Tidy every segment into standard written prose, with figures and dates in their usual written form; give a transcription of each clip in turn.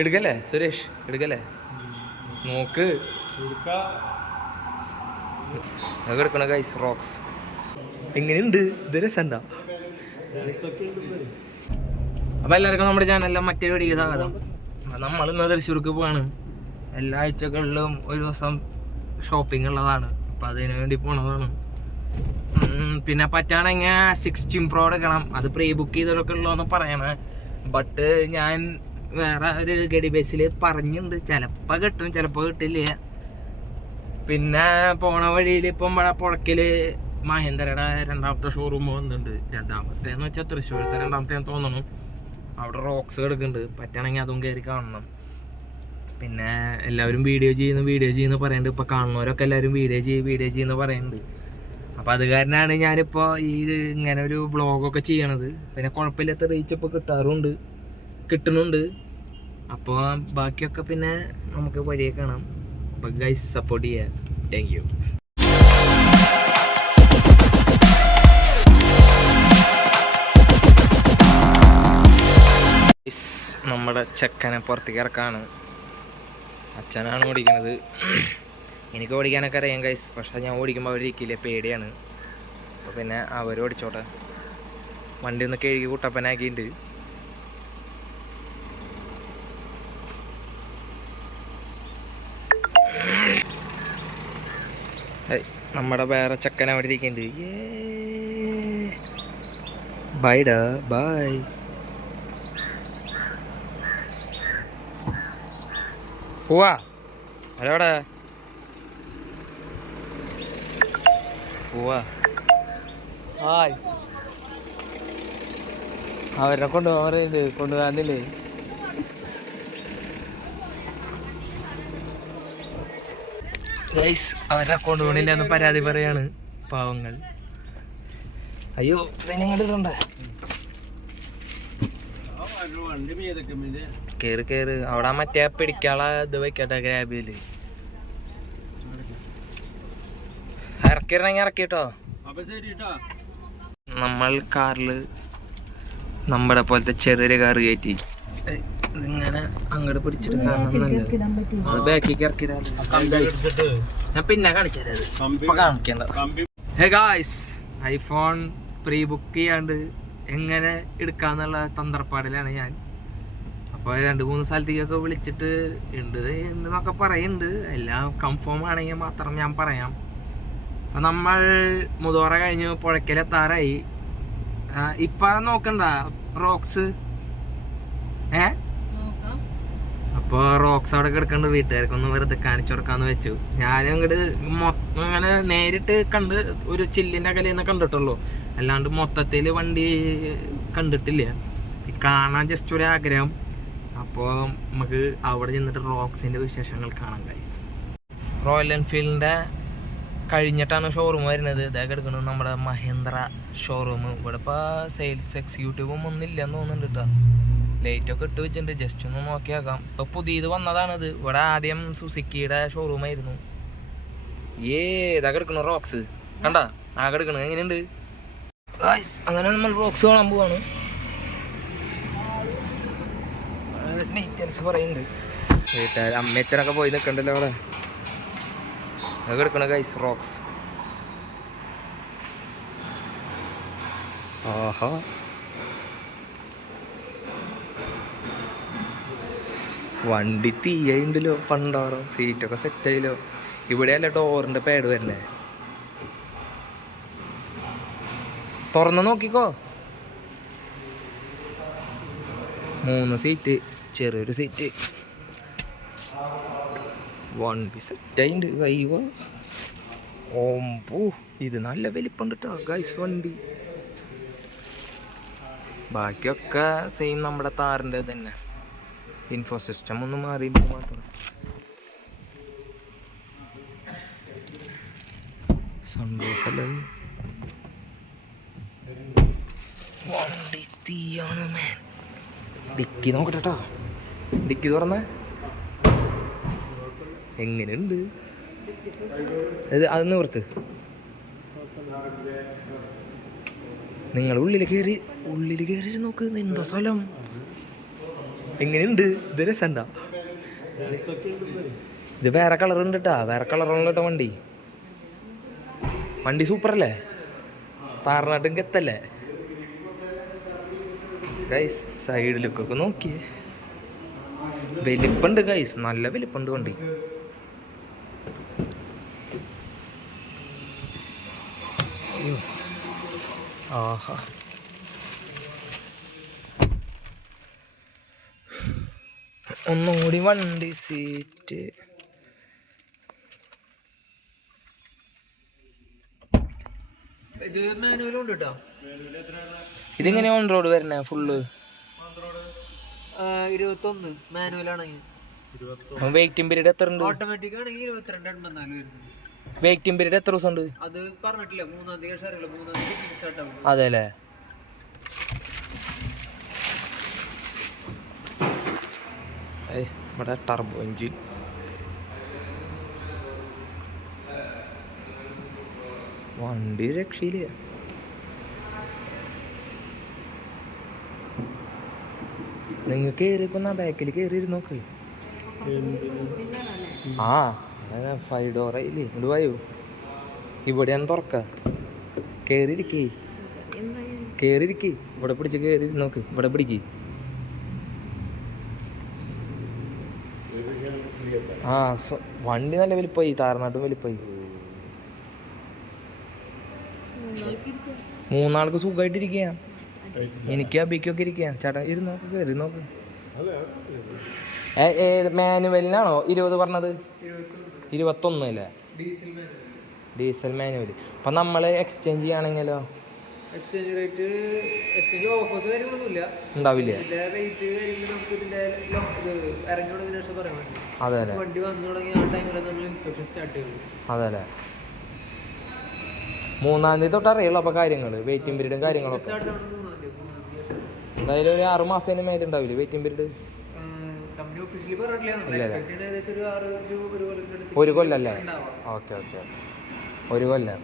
എടുക്കല്ലേ സുരേഷ്, എടുക്കല്ലേ? നോക്ക് എടുക്കണ ഗൈസ് റോക്സ്. എങ്ങനെയുണ്ട് ഇത്? രസമുണ്ടോ? അപ്പോൾ എല്ലാവർക്കും നമ്മുടെ ചാനലിലെ മറ്റൊരു വീഡിയോ സ്വാഗതം. നമ്മൾ ഇന്ന് തൃശ്ശൂർക്ക് പോവാണ്. എല്ലാ ആഴ്ചകളിലും ഒരു ദിവസം ഷോപ്പിംഗ് ഉള്ളതാണ്. അപ്പം അതിനു വേണ്ടി പോണതാണ്. പിന്നെ പറ്റുകയാണെങ്കിൽ 16 Pro എടുക്കണം. അത് പ്രീ ബുക്ക് ചെയ്തവരൊക്കെ ഉള്ളതെന്ന് പറയണേ. ബട്ട് ഞാൻ വേറെ ഒരു ഗഡി ബേസിൽ പറഞ്ഞിട്ടുണ്ട്, ചിലപ്പോൾ കിട്ടും ചിലപ്പോൾ കിട്ടില്ല. പിന്നെ പോണ വഴിയിൽ ഇപ്പം ഇവിടെ പുഴയ്ക്കൽ മഹേന്ദ്രയുടെ രണ്ടാമത്തെ ഷോറൂം പോകുന്നുണ്ട്. രണ്ടാമത്തേന്ന് വെച്ചാൽ തൃശ്ശൂരത്തെ രണ്ടാമത്തേന്ന് തോന്നണം. അവിടെ റോക്സ് കിടക്കുന്നുണ്ട്. പറ്റുകയാണെങ്കിൽ അതും കയറി കാണണം. പിന്നെ എല്ലാവരും വീഡിയോ ചെയ്യുന്നു പറയുന്നുണ്ട്. ഇപ്പോൾ കാണുന്നവരൊക്കെ എല്ലാവരും വീഡിയോ ചെയ്യുന്നു പറയുന്നുണ്ട്. അപ്പോൾ അത് കാരണമാണ് ഞാനിപ്പോൾ ഈ ഇങ്ങനെ ഒരു വ്ളോഗൊക്കെ ചെയ്യണത്. പിന്നെ കുഴപ്പമില്ലാത്ത റീച്ച് ഇപ്പോൾ കിട്ടുന്നുണ്ട്. അപ്പോൾ ബാക്കിയൊക്കെ പിന്നെ നമുക്ക് വഴിയെ കാണാം. അപ്പോൾ ഗൈസ് സപ്പോർട്ട് ചെയ്യാം. Thank you. നമ്മുടെ ചെക്കനെ പുറത്തേക്ക് ഇറക്കാണ്. അച്ഛനാണ് ഓടിക്കുന്നത്. എനിക്ക് ഓടിക്കാനൊക്കെ അറിയാം ഗൈസ്, പക്ഷെ ഞാൻ ഓടിക്കുമ്പോൾ അവരിക്കില്ല, പേടിയാണ്. അപ്പോൾ പിന്നെ ഓടിച്ചോട്ടെ. വണ്ടി ഒന്ന് കഴുകി കുട്ടപ്പനാക്കിയിട്ടുണ്ട്. നമ്മുടെ വേറെ ചെക്കൻ അവിടെ ഇരിക്കുന്നുണ്ട്. ബൈഡാ ബൈ. പോവാ അതെവിടെ പോവാ? ഹായ്. അവരെ കൊണ്ടുപോകാന്നില്ലേ? ഗൈസ് അവരെ കൊണ്ടുപോകണില്ല എന്ന് പരാതി പറയാണ് പാവങ്ങൾ. അയ്യോ നിങ്ങളിട്ടുണ്ട്. കേറ് അവിടെ മറ്റേ പിടിക്കാള ഇത് വെക്കട്ടെ. ഗ്രാബില് ഇറക്കിട്ടോ. നമ്മൾ കാറില് നമ്മുടെ പോലത്തെ ചെറിയൊരു കാറ് കയറ്റി ഇങ്ങനെ അങ്ങോട്ട് പിടിച്ചിട്ട് അത് ബാക്കിക്ക് ഇറക്കിടാൻ. ഞാൻ പിന്നെ കാണിച്ചത് ഇപ്പൊ കാണിക്കണ്ട. Hey guys, iPhone pre book ചെയ്യാണ്ട് എങ്ങനെ എടുക്കാന്നുള്ള തന്ത്രപ്പാടിലാണ് ഞാൻ. അപ്പോൾ 2-3 സ്ഥലത്തേക്കൊക്കെ വിളിച്ചിട്ട് എന്നൊക്കെ പറയുന്നുണ്ട്. എല്ലാം കൺഫേം ആണെങ്കിൽ മാത്രം ഞാൻ പറയാം. അപ്പം നമ്മൾ മുതോറ കഴിഞ്ഞ് പുഴയ്ക്കലെത്താറായി. ഇപ്പം നോക്കണ്ട റോക്സ്. അപ്പോൾ റോക്സ് അവിടെ കിടക്കണ്ട്. വീട്ടുകാർക്കൊന്ന് വെറുതെ കാണിച്ചു കൊടുക്കാന്ന് വെച്ചു. ഞാനും ഇങ്ങോട്ട് മൊത്തം അങ്ങനെ നേരിട്ട് കണ്ട് ഒരു ചില്ലിൻ്റെ അകലിൽ നിന്ന് കണ്ടിട്ടുള്ളൂ, അല്ലാണ്ട് മൊത്തത്തിൽ വണ്ടി കണ്ടിട്ടില്ല. കാണാൻ ജസ്റ്റ് ഒരു ആഗ്രഹം. അപ്പോൾ നമുക്ക് അവിടെ ചെന്നിട്ട് റോക്സിൻ്റെ വിശേഷങ്ങൾ കാണാം ഗൈസ്. റോയൽ എൻഫീൽഡിൻ്റെ കഴിഞ്ഞിട്ടാണ് ഷോറൂം വരുന്നത്. ഇതൊക്കെ എടുക്കുന്നത് നമ്മുടെ മഹേന്ദ്ര ഷോറൂം. ഇവിടെ ഇപ്പോൾ സെയിൽസ് എക്സിക്യൂട്ടീവും ഒന്നുമില്ലെന്ന് തോന്നുന്നുണ്ട് കേട്ടോ. ലൈറ്റൊക്കെ ഇട്ട് വെച്ചിട്ടുണ്ട്, ജസ്റ്റ് ഒന്ന് നോക്കിയാക്കാം. ഇപ്പോൾ പുതിയത് വന്നതാണിത്. ഇവിടെ ആദ്യം സുസുക്കിയുടെ ഷോറൂമായിരുന്നു. ഇതൊക്കെ എടുക്കണം റോക്സ്. കണ്ട ആകെ എടുക്കണം. എങ്ങനെയുണ്ട് ഗൈസ്? അങ്ങനെ നമ്മൾ റോക്സ് കാണാൻ പോവാണ്. ഡീറ്റെയിൽസ് പറയുന്നുണ്ട്. വീട്ടുകാർ അമ്മയച്ചനൊക്കെ പോയി നിൽക്കണ്ടല്ലോ അവിടെ. അതൊക്കെ എടുക്കണം ഗൈസ് റോക്സ്. ആഹാ, വണ്ടി തീയുണ്ടല്ലോ. പണ്ടാറോ സീറ്റൊക്കെ സെറ്റായില്ലോ. ഇവിടെയല്ല ഡോറിൻ്റെ പാഡ് വരണേ. തുറന്ന് നോക്കിക്കോ. 3 സീറ്റ്, ചെറിയൊരു സീറ്റ്. വണ്ടി സെറ്റായിട്ടുണ്ട്. അയ്യോ ഓമ്പൂ, ഇത് നല്ല വലിപ്പുണ്ട് കേട്ടോ ഗൈസ് വണ്ടി. ബാക്കിയൊക്കെ സെയിം നമ്മുടെ താറിൻ്റെ തന്നെ. ഇൻഫോ സിസ്റ്റം ഒന്ന് മാറിയിട്ട് മാത്രം. സൺറൂഫല്ലേ വണ്ടി തീയാണ് മാൻ. ഡിക്കി നോക്കട്ടെ കേട്ടോ. ഡിക്കി തുറന്നേ എങ്ങനെയുണ്ട്? അത് നിവർത്ത്. നിങ്ങൾ ഉള്ളിൽ കയറി നോക്ക്. എന്തോ സ്ഥലം എങ്ങനെയുണ്ട്? ഇത് രസമുണ്ടോ? ഇത് വേറെ കളറുണ്ട് കേട്ടാ, വേറെ കളറുള്ള കേട്ടോ വണ്ടി. വണ്ടി സൂപ്പറല്ലേ? താറിനാട്ടും ഗത്തല്ലേ ഗൈസ്? സൈഡ് ലുക്കൊക്കെ നോക്കിയേ, വലിപ്പുണ്ട് ഗൈസ്, നല്ല വലിപ്പുണ്ട് വണ്ടി. ആഹാ, ഒന്നും കൂടി വണ്ടി സീറ്റ്. ഇത് മാനുവലും ഉണ്ട് കേട്ടോ. ഇതിങ്ങനെ ഓൺ റോഡ് വരണേ ഫുള്ള് 21 മാനുവലാണെങ്കിൽ. വെയിറ്റിംഗ് പീരീഡ് എത്ര ഉണ്ട്? ഓട്ടോമാറ്റിക് ആണെങ്കിൽ 22-84 വരുന്നത്. വെയിറ്റിംഗ് പീരീഡ് എത്ര ദിവസം ഉണ്ട്? അത് പറഞ്ഞിട്ടില്ല, 3-ാം തീയതി അറിയില്ല, 3-ാം തീയതി സ്റ്റാർട്ട് ആവും. അതെ അല്ലേ? ഇവിടെ ടർബോ എഞ്ചിൻ. വണ്ടി രക്ഷയില്ല. നിങ്ങൾ കയറിക്കൊന്ന ബാക്കിൽ കയറി നോക്ക്. ആ 5 ഡോറായില്ലേ? ഇങ്ങോട്ട് വായോ, ഇവിടെയാണ് തുറക്ക. കയറിയിരിക്കേ, കയറിയിരിക്കേ, ഇവിടെ പിടിച്ച് കയറി നോക്ക്, ഇവിടെ പിടിക്ക്. ആ വണ്ടി നല്ല വലിപ്പമായി, താരനാട്ടും വലിപ്പമായി. 3 ആൾക്ക് സുഖമായിട്ടിരിക്കുക. എനിക്ക് അബിക്കൊക്കെ ഇരിക്കാം. ചേട്ടാ ഇരുന്നോക്ക്, കയറി നോക്ക്. മാനുവലിനാണോ 20 പറഞ്ഞത്? 21 അല്ലേ? Diesel manual. അപ്പം നമ്മൾ എക്സ്ചേഞ്ച് ചെയ്യുകയാണെങ്കിലോ? എക്സ്ചേഞ്ച് റേറ്റ് ഓഫേഴ്സ് കാര്യങ്ങളൊന്നുമില്ല, ഉണ്ടാവില്ല. അതെ അല്ലേ? വണ്ടി വന്നു തുടങ്ങി ആ ടൈമിൽ നമ്മൾ ഇൻസ്പെക്ഷൻ സ്റ്റാർട്ട് ചെയ്യും. അതെ അല്ലേ? 3-ാം തീയതി തൊട്ട് അറിയുള്ളൂ അപ്പോൾ കാര്യങ്ങൾ, വെയിറ്റിംഗ് പീരീഡും കാര്യങ്ങളൊക്കെ. എന്തായാലും ഒരു 6 മാസത്തിന് മേലെ ഉണ്ടാവില്ലേ വെയിറ്റിംഗ് പീരീഡ്? ഒരു കൊല്ലല്ലേ? ഓക്കെ ഓക്കെ, ഒരു കൊല്ലം.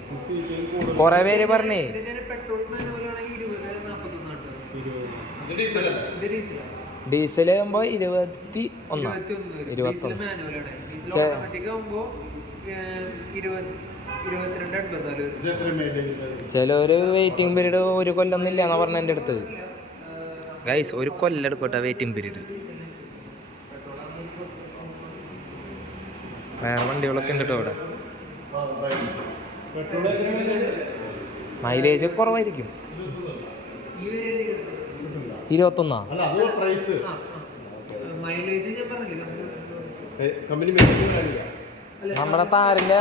കുറെ പേര് പറഞ്ഞേ ഡീസൽ ആകുമ്പോ 21. ചിലൊരു വെയിറ്റിംഗ് പീരീഡ് 1 കൊല്ലം ഒന്നും ഇല്ലാന്നാ പറഞ്ഞ എൻ്റെ അടുത്ത്. ഗൈസ്, 1 കൊല്ലം എടുക്കട്ടെ വെയിറ്റിംഗ് പീരീഡ്. വേറെ വണ്ടികളൊക്കെ ഉണ്ട് കേട്ടോ ഇവിടെ. മൈലേജ് കുറവായിരിക്കും. 21. നമ്മുടെ താറിന്റെ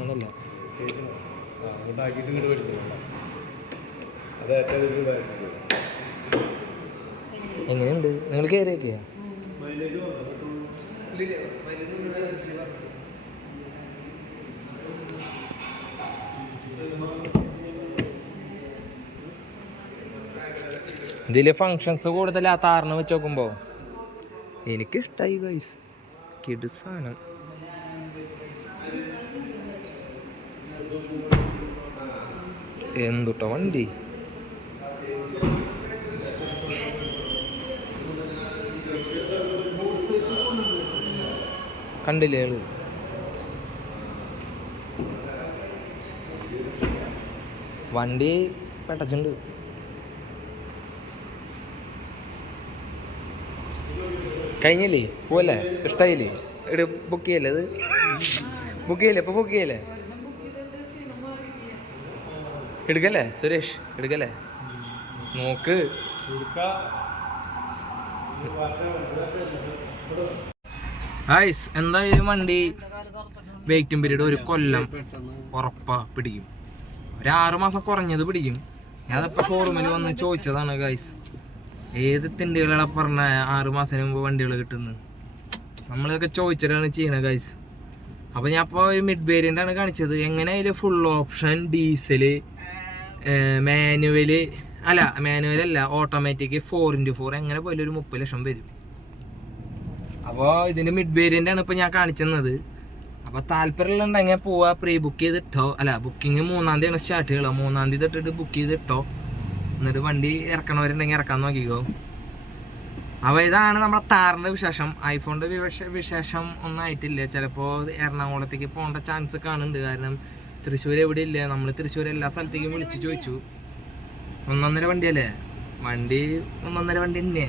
അങ്ങനല്ല. എങ്ങനെയുണ്ട്? നിങ്ങൾ കയറിയൊക്കെയാ? ഇതില് ഫങ്ഷൻസ് കൂടുതൽ ആ താറിന് വെച്ച് നോക്കുമ്പോ എനിക്കിഷ്ടായി ഗൈസ്. കിഡ് സാധനം. എന്തുട്ടോ വണ്ടി. കണ്ടില്ലേ? വണ്ടി പെട്ടച്ചുണ്ട്. കഴിഞ്ഞില്ലേ? പോവല്ലേ? ഇഷ്ടായില്ലേ? ഇവിടെ ബുക്ക് ചെയ്യല്ലേ? അത് ബുക്ക് ചെയ്യല്ലേ? ഇപ്പൊ ബുക്ക് ചെയ്യല്ലേ? എടുക്കല്ലേ സുരേഷ്? എടുക്കല്ലേ? നോക്ക്. ഗൈസ്, എന്തായാലും വണ്ടി വെയിറ്റിംഗ് പീരീഡ് 1 കൊല്ലം ഉറപ്പാ പിടിക്കും. ഒരു 6 മാസം കുറഞ്ഞത് പിടിക്കും. ഞാനപ്പോൾ ഷോറൂമിൽ വന്ന് ചോദിച്ചതാണ് ഗൈസ്, ഏത് തിണ്ടികളെ പറഞ്ഞ 6 മാസത്തിന് മുമ്പ് വണ്ടികൾ കിട്ടുന്നത്. നമ്മളിതൊക്കെ ചോദിച്ചിട്ടാണ് ചെയ്യണത് ഗൈസ്. അപ്പോൾ ഞാൻ ഇപ്പോൾ ഒരു മിഡ് വേരിയൻ്റാണ് കാണിച്ചത്. എങ്ങനെയായാലും ഫുൾ ഓപ്ഷൻ ഡീസല്, മാനുവലല്ല ഓട്ടോമാറ്റിക് 4x4 എങ്ങനെ പോലും ഒരു 30 ലക്ഷം വരും. അപ്പോൾ ഇതിൻ്റെ മിഡ് വേരിയൻ്റാണ് ഇപ്പോൾ ഞാൻ കാണിച്ചത്. അപ്പോൾ താല്പര്യമുണ്ടെങ്കിൽ പോവാ, പ്രീ ബുക്ക് ചെയ്തിട്ടോ. ബുക്കിംഗ് 3-ാം തീയതിയാണ് സ്റ്റാർട്ട് ചെയ്യുക. 3-ാം തീയതി തൊട്ടിട്ട് ബുക്ക് ചെയ്തിട്ടോ. എന്നിട്ട് വണ്ടി ഇറക്കണവരുണ്ടെങ്കിൽ ഇറക്കാൻ നോക്കിക്കോ. അപ്പോൾ ഇതാണ് നമ്മുടെ താറിൻ്റെ വിശേഷം. ഐഫോണിൻ്റെ വിശേഷം ഒന്നും ആയിട്ടില്ല. ചിലപ്പോൾ എറണാകുളത്തേക്ക് പോകേണ്ട ചാൻസ് കാണുന്നുണ്ട്. കാരണം തൃശ്ശൂർ എവിടെ ഇല്ല. നമ്മൾ തൃശ്ശൂർ എല്ലാ സ്ഥലത്തേക്കും വിളിച്ച് ചോദിച്ചു. 1.5 വണ്ടിയല്ലേ, വണ്ടി 1.5 വണ്ടി തന്നെ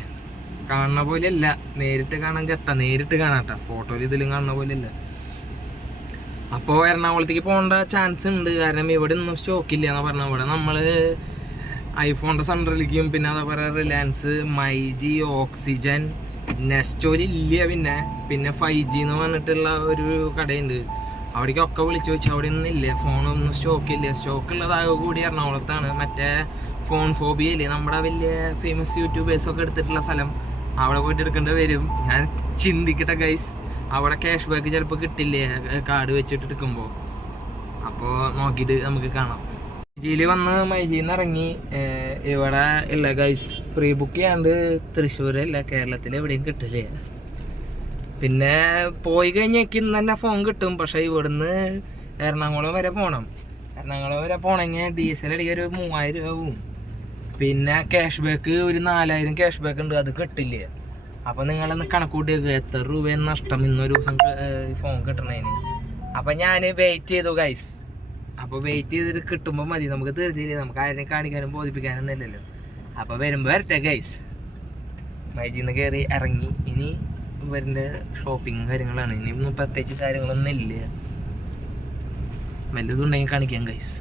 കാണുന്ന പോലെ അല്ല. നേരിട്ട് കാണാൻ എത്താം, നേരിട്ട് കാണാട്ടോ, ഫോട്ടോയിൽ ഇതിലും കാണുന്ന പോലെ അല്ല. അപ്പോൾ എറണാകുളത്തേക്ക് പോകേണ്ട ചാൻസ് ഉണ്ട്. കാരണം ഇവിടെ ഒന്നും സ്റ്റോക്കില്ല എന്ന് പറഞ്ഞാൽ. ഇവിടെ നമ്മൾ ഐഫോണിൻ്റെ സെൻറ്ററിലേക്കും പിന്നെ അതേപോലെ റിലയൻസ്, മൈജി, ഓക്സിജൻ, നെസ്റ്റോലില്ല. പിന്നെ 5G എന്ന് പറഞ്ഞിട്ടുള്ള ഒരു കടയുണ്ട്, അവിടേക്കൊക്കെ വിളിച്ചു ചോദിച്ചു. അവിടെ ഒന്നും ഇല്ല, ഫോണൊന്നും സ്റ്റോക്കില്ല. സ്റ്റോക്കുള്ളതാകെ കൂടി എറണാകുളത്താണ്. മറ്റേ ഫോൺ ഫോബിയയില്ലേ, നമ്മുടെ വലിയ ഫേമസ് യൂട്യൂബേഴ്സൊക്കെ എടുത്തിട്ടുള്ള സ്ഥലം, അവിടെ പോയിട്ട് എടുക്കേണ്ടി വരും. ഞാൻ ചിന്തിക്കട്ടെ ഗൈസ്, അവിടെ ക്യാഷ് ബാക്ക് ചിലപ്പോൾ കിട്ടില്ലേ കാർഡ് വെച്ചിട്ട് എടുക്കുമ്പോൾ. അപ്പോൾ നോക്കിയിട്ട് നമുക്ക് കാണാം. മൈജിയിൽ വന്ന് മൈജിയിൽ നിന്ന് ഇറങ്ങി ഇവിടെ ഇല്ല ഗൈസ്. പ്രീ ബുക്ക് ചെയ്യാണ്ട് തൃശ്ശൂരല്ല, കേരളത്തിൽ എവിടെയും കിട്ടില്ലേ. പിന്നെ പോയി കഴിഞ്ഞേക്ക് ഇന്ന് തന്നെ ഫോൺ കിട്ടും. പക്ഷേ ഇവിടുന്ന് എറണാകുളം വരെ പോകണം. എറണാകുളം വരെ പോകണമെങ്കിൽ ഡീസൽ അടിക്കാൻ ഒരു 3000 രൂപ ആവും. പിന്നെ ക്യാഷ് ബാക്ക് ഒരു 4000 ക്യാഷ് ബാക്ക് ഉണ്ട്, അത് കിട്ടില്ല. അപ്പോൾ നിങ്ങളൊന്ന് കണക്കൂട്ടിയേക്ക് എത്ര രൂപയെന്ന് നഷ്ടം ഇന്നൊരു ദിവസം ഫോൺ കിട്ടണതിന്. അപ്പം ഞാൻ വെയിറ്റ് ചെയ്തു ഗൈസ്. അപ്പോൾ വെയിറ്റ് ചെയ്തിട്ട് കിട്ടുമ്പോൾ മതി, നമുക്ക് തീർച്ചയായും നമുക്ക് ആരെയും കാണിക്കാനും ബോധിപ്പിക്കാനൊന്നും ഇല്ലല്ലോ. അപ്പോൾ വരുമ്പോൾ വരട്ടെ ഗൈസ്. മൈജിന്ന് കയറി ഇറങ്ങി. ഇനി ഇവരുടെ ഷോപ്പിങ് കാര്യങ്ങളാണ്. ഇനിയൊന്നും പ്രത്യേകിച്ച് കാര്യങ്ങളൊന്നും ഇല്ല. വല്ലതുണ്ടെങ്കിൽ കാണിക്കാം ഗൈസ്.